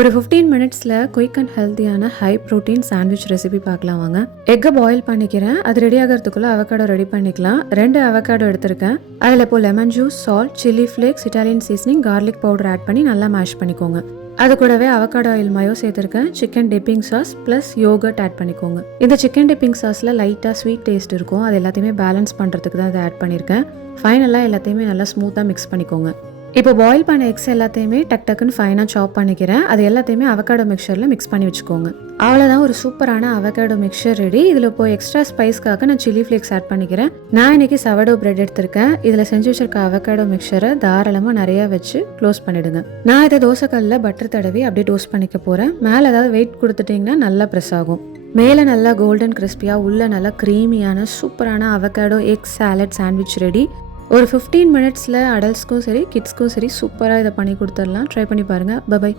ஒரு 15 மினிட்ஸில் quick and ஹெல்த்தியான ஹை ப்ரோட்டீன் சாண்ட்விச் ரெசிபி பார்க்கலாம் வாங்க. எக்கை பாயில் பண்ணிக்கிறேன். அது ரெடி ஆகிறதுக்குள்ளே அவகாடோ ரெடி பண்ணிக்கலாம். 2 அவகாடோ எடுத்திருக்கேன். அதில் இப்போ lemon juice, salt, chilli flakes, Italian seasoning, garlic powder add பண்ணி நல்லா மேஷ் பண்ணிக்கோங்க. அது கூடவே அவகாடோ ஆயில் மயோ சேர்த்துருக்கேன். Chicken dipping sauce plus yogurt add பண்ணிக்கோங்க. இந்த சிக்கன் டிப்பிங் சாஸில் லைட்டாக ஸ்வீட் டேஸ்ட் இருக்கும். அது எல்லாத்தையுமே பேலன்ஸ் பண்ணுறதுக்கு தான் இதை ஆட் பண்ணியிருக்கேன். ஃபைனலாக எல்லாத்தையுமே நல்லா ஸ்மூத்தாக மிக்ஸ் பண்ணிக்கோங்க. இப்போ பாயில் பண்ண எக்ஸ் எல்லாத்தையுமே டக்குன்னு ஃபைனாக சாப் பண்ணிக்கிறேன். அது எல்லாத்தையுமே அவகாடோ மிக்சரில் மிக்ஸ் பண்ணி வச்சுக்கோங்க. அவ்வளோதான், ஒரு சூப்பரான அவகாடோ மிக்சர் ரெடி. இதில் இப்போ எக்ஸ்ட்ரா ஸ்பைஸ்க்காக நான் சில்லி ஃப்ளேக்ஸ் ஆட் பண்ணிக்கிறேன். நான் இன்னைக்கு சவடோ பிரெட் எடுத்திருக்கேன். இதில் செஞ்சு வச்சிருக்க அவகாடோ மிக்சரை தாராளமாக நிறையா வச்சு க்ளோஸ் பண்ணிடுங்க. நான் இதை தோசைக்கல்லில் பட்டர் தடவி அப்படியே டோஸ்ட் பண்ணிக்க போகிறேன். மேலே ஏதாவது வெயிட் கொடுத்துட்டிங்கன்னா நல்லா ப்ரெஸ் ஆகும். மேலே நல்லா கோல்டன் கிறிஸ்பியாக, உள்ள நல்லா க்ரீமியான சூப்பரான avocado egg salad sandwich ready. ஒரு 15 மினிட்ஸில் அடல்ட்ஸ்க்கும் சரி கிட்ஸ்க்கும் சரி சூப்பராக இதை பண்ணி கொடுத்துடலாம். ட்ரை பண்ணி பாருங்கள். பை.